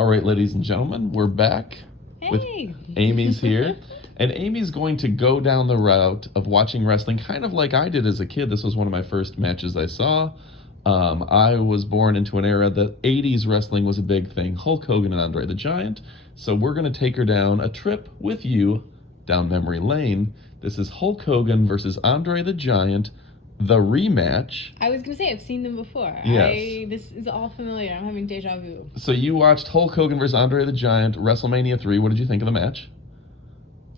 All right, ladies and gentlemen, we're back with Amy's here. And Amy's going to go down the route of watching wrestling kind of like I did as a kid. This was one of my first matches I saw. I was born into an era that 80s wrestling was a big thing. Hulk Hogan and Andre the Giant. So we're going to take her down a trip with you down memory lane. This is Hulk Hogan versus Andre the Giant, the rematch. I was going to say, I've seen them before. Yes. This is all familiar. I'm having deja vu. So you watched Hulk Hogan versus Andre the Giant, WrestleMania 3. What did you think of the match?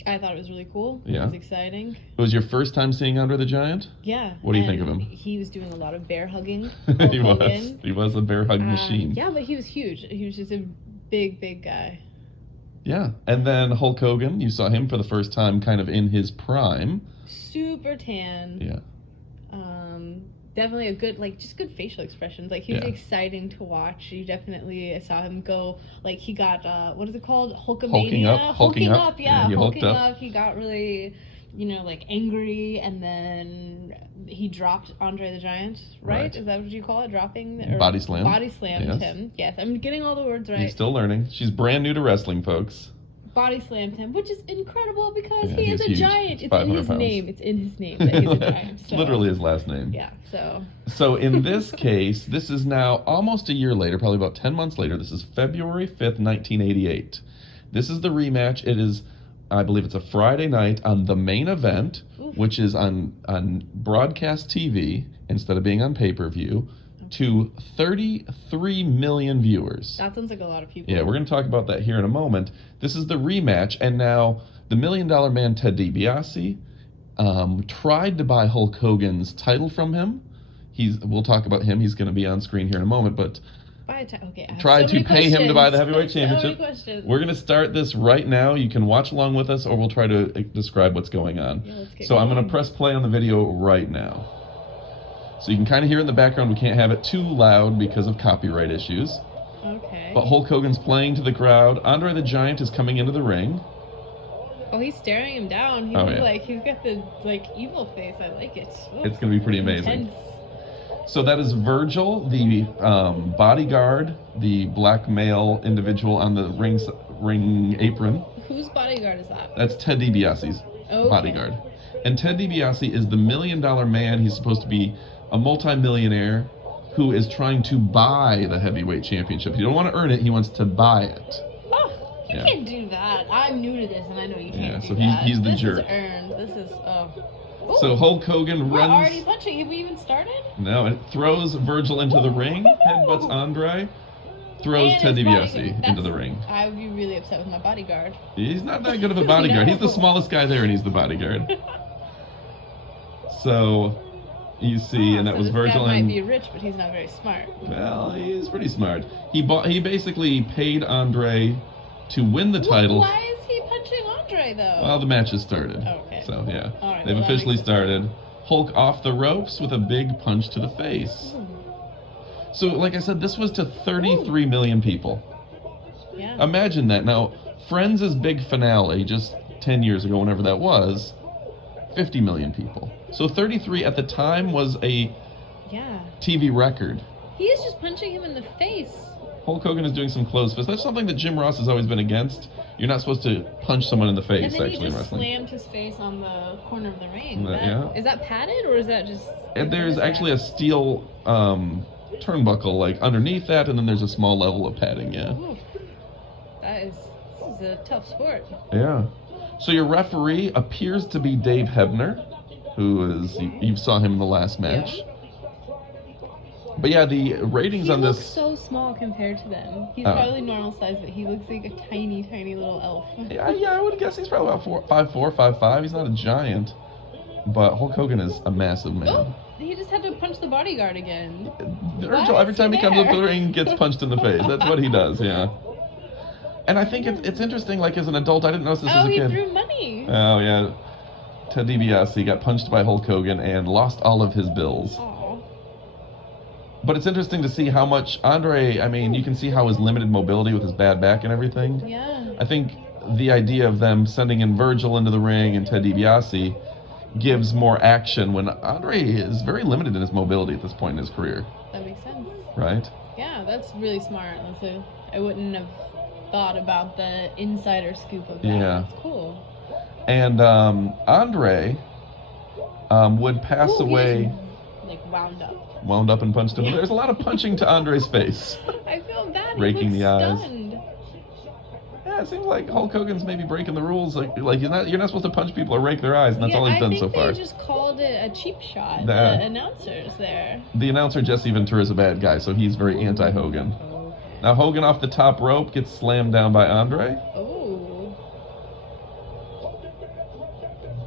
I thought it was really cool. Yeah. It was exciting. It was your first time seeing Andre the Giant? Yeah. What do you think of him? He was doing a lot of bear hugging. He was a bear hug machine. Yeah, but he was huge. He was just a big, big guy. Yeah. And then Hulk Hogan, you saw him for the first time kind of in his prime. Super tan. Yeah. Definitely a good, just good facial expressions. He was exciting to watch. I saw him go, he got, what is it called? Hulkamania? Hulking up. Yeah, he hulking up. He got really, angry, and then he dropped Andre the Giant, right? Is that what you call it? Dropping? Body slam. Body slammed him. Yes, I'm getting all the words right. He's still learning. She's brand new to wrestling, folks. Body slammed him, which is incredible because Yeah, he is a huge. giant. It's in his pounds. name. It's in his name that he's a giant. So. Literally his last name. Yeah, so. So in this case, this is now almost a year later, probably about 10 months later. This is February 5th, 1988. This is the rematch. It is, I believe it's a Friday night on the main event, which is on broadcast TV instead of being on pay-per-view, to 33 million viewers. That sounds like a lot of people. Yeah, we're going to talk about that here in a moment. This is the rematch, and now the $1 Million Man, Ted DiBiase, tried to buy Hulk Hogan's title from him. We'll talk about him. He's going to be on screen here in a moment, but tried to pay him to buy the heavyweight championship. We're going to start this right now. You can watch along with us, or we'll try to describe what's going on. Yeah, I'm going to press play on the video right now. So you can kind of hear it in the background. We can't have it too loud because of copyright issues. Okay. But Hulk Hogan's playing to the crowd. Andre the Giant is coming into the ring. Oh, he's staring him down. He's he's got the evil face. I like it. Oh, it's going to be pretty amazing. Intense. So that is Virgil, the bodyguard, the black male individual on the ring apron. Whose bodyguard is that? That's Ted DiBiase's bodyguard. And Ted DiBiase is the $1 Million Man. He's supposed to be a multi-millionaire who is trying to buy the heavyweight championship. He don't want to earn it, he wants to buy it. Oh, you can't do that. I'm new to this, and I know you can't do that. Yeah, so he's the jerk. This is earned. This is, Ooh. So Hulk Hogan We're runs... already punching. Have we even started? No, it throws Virgil into the ring, headbutts Andre, throws Ted DiBiase into the ring. I would be really upset with my bodyguard. He's not that good of a bodyguard. No. He's the smallest guy there, and he's the bodyguard. So... You see, and that was Virgil. Guy might be rich, but he's not very smart. Well, he's pretty smart. He basically paid Andre to win the title. Why is he punching Andre though? Well, the match has started. Okay. So yeah, all right, they've officially started. Hulk off the ropes with a big punch to the face. Ooh. So, like I said, this was to 33 million people. Yeah. Imagine that. Now, Friends' big finale just 10 years ago, whenever that was, 50 million people. So 33 at the time was a TV record. He is just punching him in the face. Hulk Hogan is doing some closed fists. That's something that Jim Ross has always been against. You're not supposed to punch someone in the face, and then actually, in he just wrestling. Slammed his face on the corner of the ring. Is that padded, or is that just... And there's actually a steel turnbuckle, underneath that, and then there's a small level of padding, Ooh. This is a tough sport. Yeah. So your referee appears to be Dave Hebner, who is, you saw him in the last match. Yeah. But yeah, the ratings on this... He looks so small compared to them. He's probably normal size, but he looks like a tiny, tiny little elf. Yeah, I would guess he's probably about 5'4", 5'5". He's not a giant. But Hulk Hogan is a massive man. Oh, he just had to punch the bodyguard again. Virgil, every time he comes up the ring, gets punched in the face. That's what he does, yeah. And I think it's interesting, as an adult, I didn't notice this as a kid. Oh, he threw money. Oh, yeah. Ted DiBiase got punched by Hulk Hogan and lost all of his bills. Aww. But it's interesting to see how much Andre, you can see how his limited mobility with his bad back and everything. Yeah. I think the idea of them sending in Virgil into the ring and Ted DiBiase gives more action when Andre is very limited in his mobility at this point in his career. That makes sense. Right? Yeah. Yeah, that's really smart. I wouldn't have thought about the insider scoop of that. Yeah. That's cool. And Andre would pass away. Wound up and punched him. Yeah. There's a lot of punching to Andre's face. I feel bad. Raking he the stunned. eyes. Yeah, it seems like Hulk Hogan's maybe breaking the rules. Like you're not supposed to punch people or rake their eyes, and that's all he's done so far. I think they just called it a cheap shot. The announcers there. The announcer Jesse Ventura is a bad guy, so he's very anti-Hogan. Okay. Now Hogan off the top rope gets slammed down by Andre. Oh.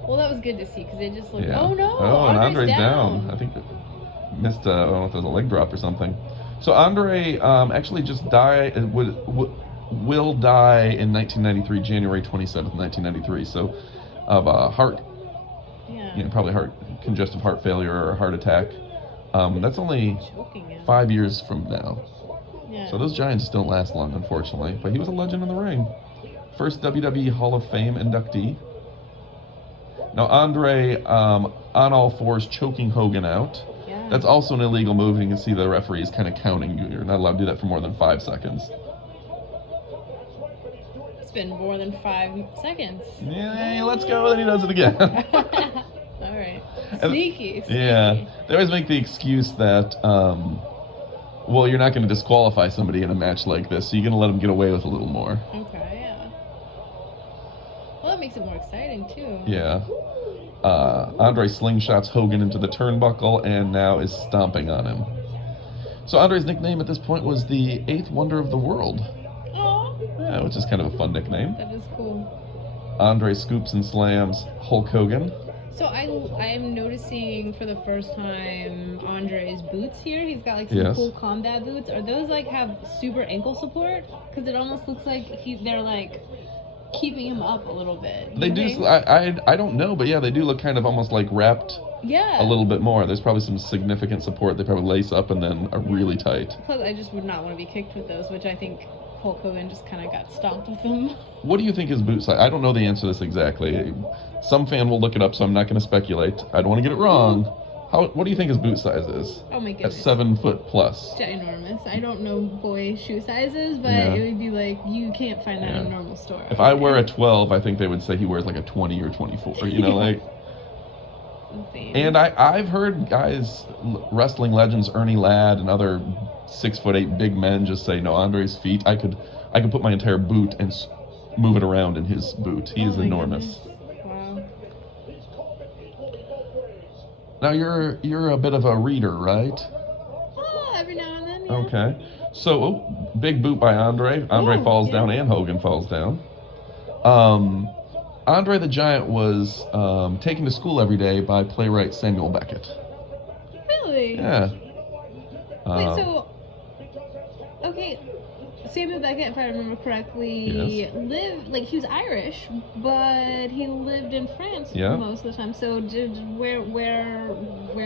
Well, that was good to see because they just looked. Yeah. Oh no! Oh, and Andre's down. I think missed. I don't know if there's a leg drop or something. So Andre actually just will die in 1993, January 27th, 1993. So of heart, probably congestive heart failure or a heart attack. That's only 5 years from now. Yeah. So those giants don't last long, unfortunately. But he was a legend in the ring. First WWE Hall of Fame inductee. Now Andre on all fours choking Hogan out. Yeah. That's also an illegal move, and you can see the referee is kind of counting. You're not allowed to do that for more than 5 seconds. It's been more than 5 seconds. Yeah, let's go. Then he does it again. All right. Sneaky. Yeah. They always make the excuse that, well, you're not going to disqualify somebody in a match like this, so you're going to let them get away with a little more. Okay, yeah. Well, that makes it more exciting, too. Yeah. Andre slingshots Hogan into the turnbuckle and now is stomping on him. So Andre's nickname at this point was the 8th Wonder of the World. Aww. Yeah, which is kind of a fun nickname. That is cool. Andre scoops and slams Hulk Hogan. So I'm noticing for the first time Andre's boots here. He's got like some cool combat boots. Are those like have super ankle support? Because it almost looks like they're like keeping him up a little bit. They do. I don't know, but yeah, they do look kind of almost like wrapped. Yeah. A little bit more. There's probably some significant support. They probably lace up and then are really tight. Plus, I just would not want to be kicked with those, which I think Hulk Hogan just kind of got stomped with them. What do you think his boot size? I don't know the answer to this exactly. Some fan will look it up, so I'm not going to speculate. I don't want to get it wrong. What do you think his boot size is? Oh my goodness. At 7 foot plus. Ginormous. I don't know boy shoe sizes, but it would be like, you can't find that in a normal store. If I wear a 12, I think they would say he wears like a 20 or 24, you know, like. Insane. And I've heard guys, wrestling legends, Ernie Ladd and other 6'8" big men just say, no, Andre's feet, I could put my entire boot and move it around in his boot. He is enormous. Goodness. Wow. Now you're a bit of a reader, right? Every now and then. Yeah. Okay. So big boot by Andre. Andre falls down and Hogan falls down. Andre the Giant was taken to school every day by playwright Samuel Beckett. Really? Yeah. Wait, so okay, Samuel Beckett, if I remember correctly, he was Irish, but he lived in France most of the time. So where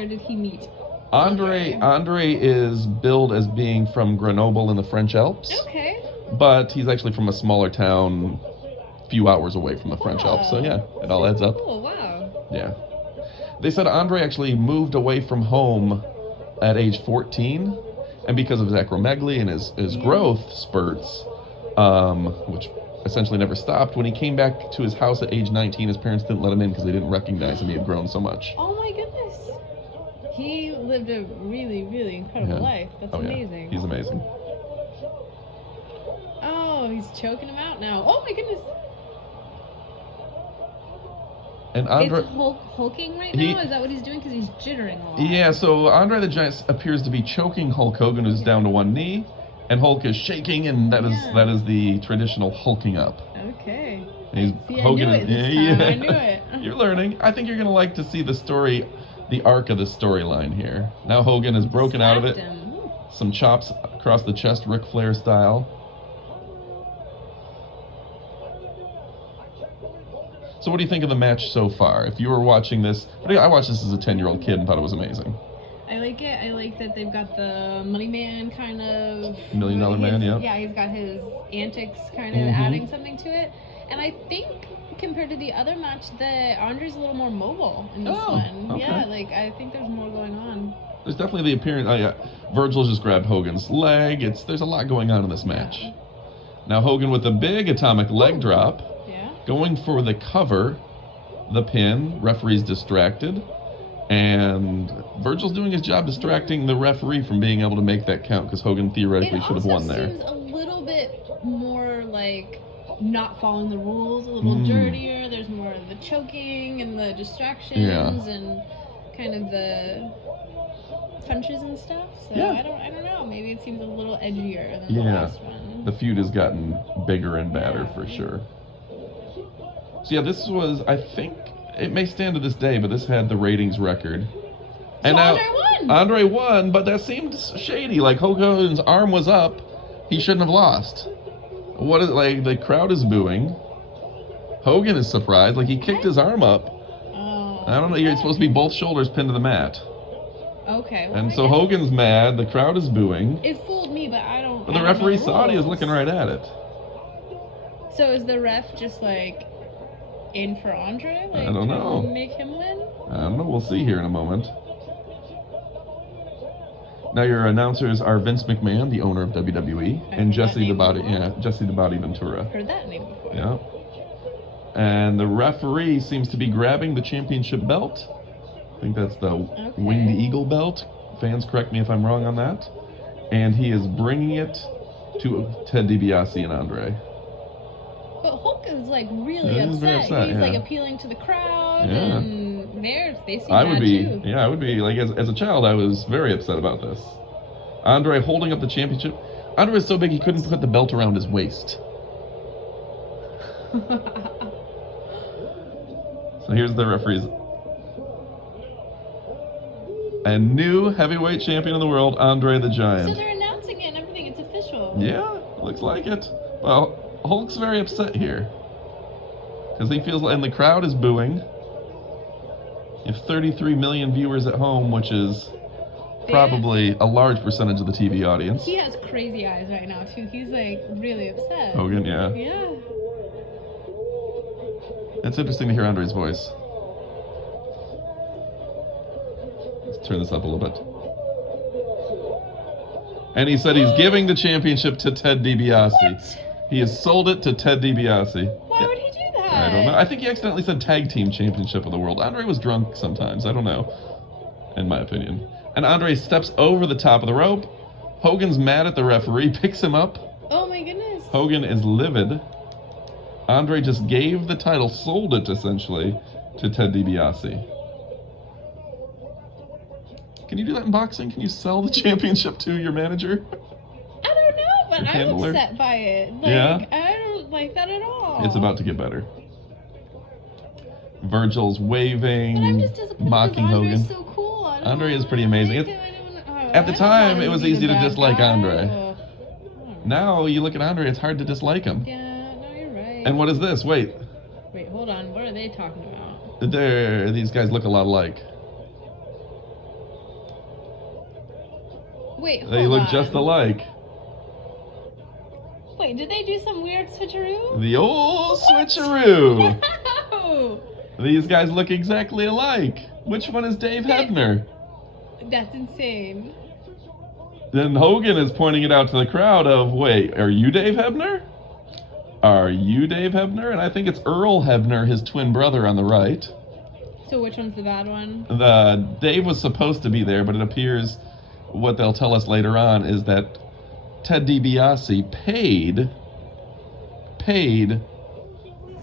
did he meet? Andre is billed as being from Grenoble in the French Alps. Okay. But he's actually from a smaller town, few hours away from the French Alps. So yeah, it all adds up. Cool. Wow. Yeah. They said Andre actually moved away from home at age 14, and because of his acromegaly and his growth spurts, which essentially never stopped, when he came back to his house at age 19, his parents didn't let him in because they didn't recognize him. He had grown so much. Oh my goodness. He lived a really, really incredible life. That's amazing. Yeah. He's amazing. Oh, he's choking him out now. Oh my goodness. And Andre, is Hulk hulking right now? Is that what he's doing? Because he's jittering a lot. Yeah, so Andre the Giant appears to be choking Hulk Hogan, who's down to one knee, and Hulk is shaking, and that is the traditional hulking up. Okay. And I knew it this time. I knew it. You're learning. I think you're going to like to see the story, the arc of the storyline here. Now Hogan is broken out of it. Some chops across the chest, Ric Flair style. So what do you think of the match so far? If you were watching this, I watched this as a 10-year-old kid and thought it was amazing. I like it. I like that they've got the Money Man kind of... $1 Million Man, yeah. Yeah, he's got his antics kind of adding something to it. And I think compared to the other match, Andre's a little more mobile in this one. Okay. Yeah, I think there's more going on. There's definitely the appearance. Virgil just grabbed Hogan's leg. There's a lot going on in this match. Yeah. Now Hogan with a big atomic leg drop. Yeah. Going for the cover, the pin. Referee's distracted. And Virgil's doing his job distracting the referee from being able to make that count because Hogan theoretically should have won there. It also seems a little bit more like not following the rules, a little dirtier. There's more of the choking and the distractions and kind of the punches and stuff. So I don't know. Maybe it seems a little edgier than the last one. The feud has gotten bigger and badder for sure. So this was, I think, it may stand to this day, but this had the ratings record. And so Andre won! Andre won, but that seemed shady. Like, Hogan's arm was up. He shouldn't have lost. What is, like, the crowd is booing. Hogan is surprised. Like, he kicked his arm up. Oh. I don't know. You're supposed to be both shoulders pinned to the mat. Okay. Well, and so Hogan's mad. The crowd is booing. It fooled me, but I don't. But the referee saw it. He was looking right at it. So is the ref just like in for Andre? Like, I don't know. Make him win? I don't know. We'll see here in a moment. Now your announcers are Vince McMahon, the owner of WWE, and Jesse the Body Ventura. Heard that name before. Yeah. And the referee seems to be grabbing the championship belt. I think that's the Winged Eagle belt. Fans, correct me if I'm wrong on that. And he is bringing it to Ted DiBiase and Andre. But Hulk is like really upset. He's like appealing to the crowd, and they seem mad too. Yeah, I would be like as a child. I was very upset about this. Andre holding up the championship. Andre was so big he couldn't put the belt around his waist. So here's the referees. And new heavyweight champion of the world, Andre the Giant. So they're announcing it and everything. It's official. Yeah, looks like it. Well, Hulk's very upset here. Because he feels like, and the crowd is booing. You have 33 million viewers at home, which is probably a large percentage of the TV audience. He has crazy eyes right now, too. He's like really upset. Hogan, yeah. Yeah. It's interesting to hear Andre's voice. Let's turn this up a little bit. And he said he's giving the championship to Ted DiBiase. What? He has sold it to Ted DiBiase. Why would he do that? I don't know. I think he accidentally said tag team championship of the world. Andre was drunk sometimes. I don't know. In my opinion. And Andre steps over the top of the rope. Hogan's mad at the referee, picks him up. Oh my goodness. Hogan is livid. Andre just gave the title, sold it essentially, to Ted DiBiase. Can you do that in boxing? Can you sell the championship to your manager? I don't know, but I'm upset by it. Like, I don't like that at all. It's about to get better. Virgil's waving, but I'm just disappointed mocking Hogan. Andre's so cool. Andre is pretty amazing. At the time, it was easy to dislike Andre. Now, you look at Andre, it's hard to dislike him. Yeah, no, you're right. And what is this? Wait, hold on. What are they talking about? These guys look a lot alike. Wait, hold on. They look just alike. Wait, did they do some weird switcheroo? The old switcheroo. No! These guys look exactly alike. Which one is Dave Hebner? That's insane. Then Hogan is pointing it out to the crowd of, wait, are you Dave Hebner? Are you Dave Hebner? And I think it's Earl Hebner, his twin brother, on the right. So which one's the bad one? Dave was supposed to be there, but it appears what they'll tell us later on is that Ted DiBiase paid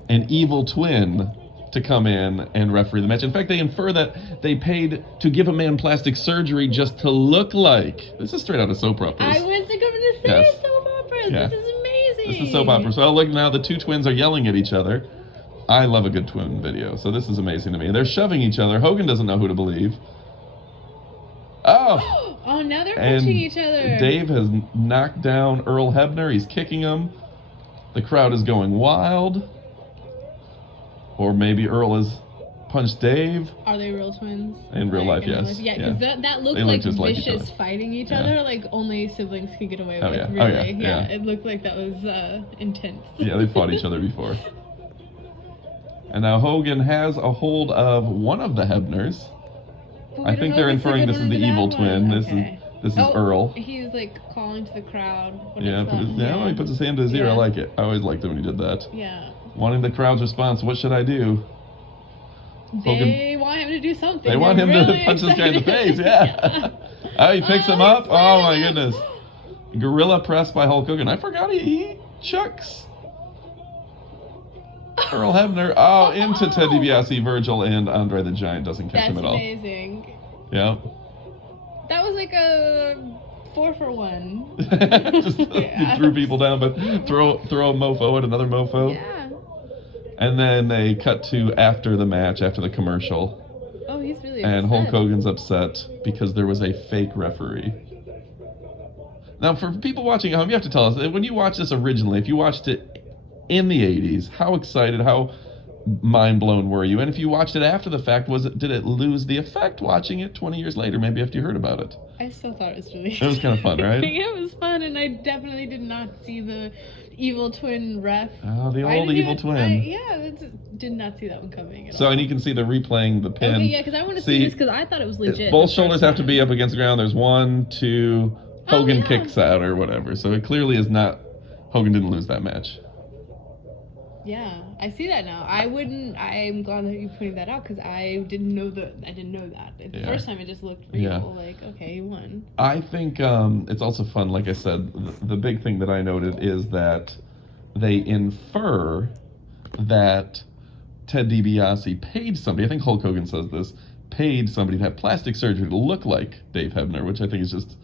an evil twin to come in and referee the match. In fact, they infer that they paid to give a man plastic surgery just to look like. This is straight out of soap operas. I was going to say soap operas. Yeah. This is amazing. This is soap opera. So look, now the two twins are yelling at each other. I love a good twin video, so this is amazing to me. They're shoving each other. Hogan doesn't know who to believe. Oh! Oh, now they're punching each other. Dave has knocked down Earl Hebner. He's kicking him. The crowd is going wild. Or maybe Earl has punched Dave. Are they real twins? In real life, yes. Yeah, because that looked like vicious fighting each other, like only siblings can get away with. Really. Yeah, it looked like that was intense. Yeah, they fought each other before. And now Hogan has a hold of one of the Hebners. I think they're inferring this is the evil twin. Okay. This is Earl. He's like calling to the crowd. Yeah, he puts his hand to his ear. I like it. I always liked it when he did that. Yeah. Wanting the crowd's response. What should I do? They want him to do something. They want him to punch this guy in the face. Yeah. Oh, he picks him up. Oh my goodness. Gorilla press by Hulk Hogan. I forgot he chucks Earl Hebner. Oh, into Ted DiBiase, Virgil, and Andre the Giant doesn't catch him at all. That's amazing. Yeah. That was like a 4-for-1. Just he threw people down, but throw a mofo at another mofo. Yeah. And then they cut to after the match, after the commercial. Oh, he's really upset. And Hulk Hogan's upset because there was a fake referee. Now, for people watching at home, you have to tell us, when you watched this originally, if you watched it in the 80s, how excited, how mind-blown were you? And if you watched it after the fact, did it lose the effect watching it 20 years later, maybe after you heard about it? I still thought it was really It was kind of fun, right? Yeah, it was fun, and I definitely did not see the evil twin ref. Oh, the old evil twin. I did not see that one coming at all. So, and you can see the replaying the pin. Okay, yeah, because I want to see this, because I thought it was legit. Both shoulders have to be up against the ground. There's 1, 2, Hogan kicks out or whatever. So it clearly is not, Hogan didn't lose that match. Yeah, I see that now. I'm glad that you're pointing that out, because I didn't know that. The first time it just looked real, like, okay, he won. I think it's also fun, like I said, the big thing that I noted is that they infer that Ted DiBiase paid somebody, I think Hulk Hogan says this, paid somebody to have plastic surgery to look like Dave Hebner, which I think is just,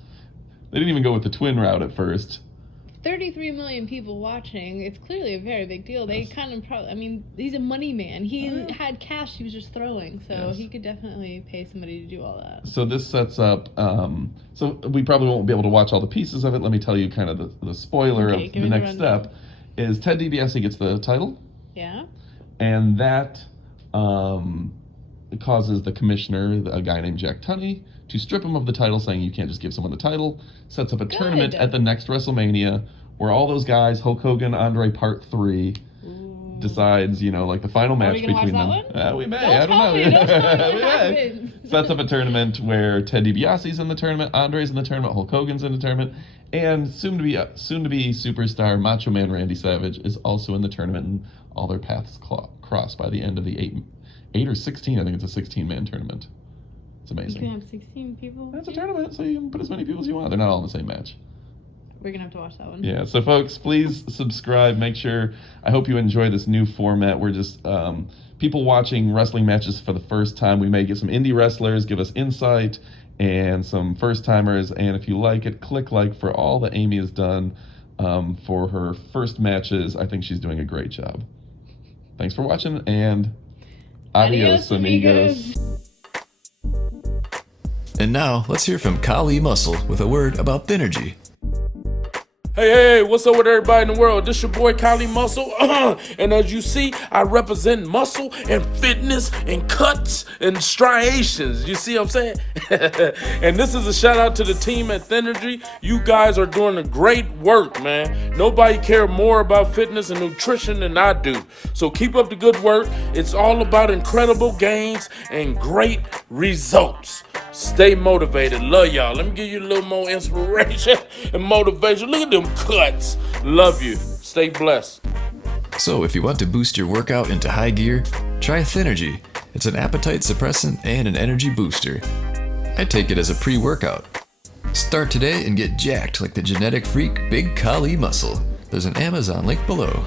they didn't even go with the twin route at first. 33 million people watching. It's clearly a very big deal. They kind of probably, I mean, he's a money man. He had cash he was just throwing, so he could definitely pay somebody to do all that. So this sets up, so we probably won't be able to watch all the pieces of it. Let me tell you kind of the spoiler of the next step is Ted DiBiase gets the title. Yeah. And that causes the commissioner, a guy named Jack Tunney, to strip him of the title, saying you can't just give someone the title. Sets up a tournament at the next WrestleMania where all those guys, Hulk Hogan, Andre Part 3, decides, like the final match between them. We may. I don't know. We may. Sets up a tournament where Ted DiBiase's in the tournament, Andre's in the tournament, Hulk Hogan's in the tournament, and soon to be superstar Macho Man Randy Savage is also in the tournament, and all their paths cross by the end of the 8 or 16. I think it's a 16-man tournament. It's amazing. You can have 16 people? That's a tournament, so you can put as many people as you want. They're not all in the same match. We're going to have to watch that one. Yeah, so folks, please subscribe. Make sure, I hope you enjoy this new format. We're just people watching wrestling matches for the first time. We may get some indie wrestlers, give us insight, and some first-timers. And if you like it, click like for all that Amy has done for her first matches. I think she's doing a great job. Thanks for watching, and adios amigos. And now, let's hear from Kali Muscle with a word about Thynergy. Hey, what's up with everybody in the world? This your boy Kali Muscle, and as you see, I represent muscle and fitness and cuts and striations. You see what I'm saying? And this is a shout out to the team at Thynergy. You guys are doing a great work, man. Nobody care more about fitness and nutrition than I do. So keep up the good work. It's all about incredible gains and great results. Stay motivated. Love y'all. Let me give you a little more inspiration and motivation. Look at them cuts. Love you. Stay blessed. So if you want to boost your workout into high gear, try Thynergy. It's an appetite suppressant and an energy booster. I take it as a pre-workout. Start today and get jacked like the genetic freak Big Kali Muscle. There's an Amazon link below.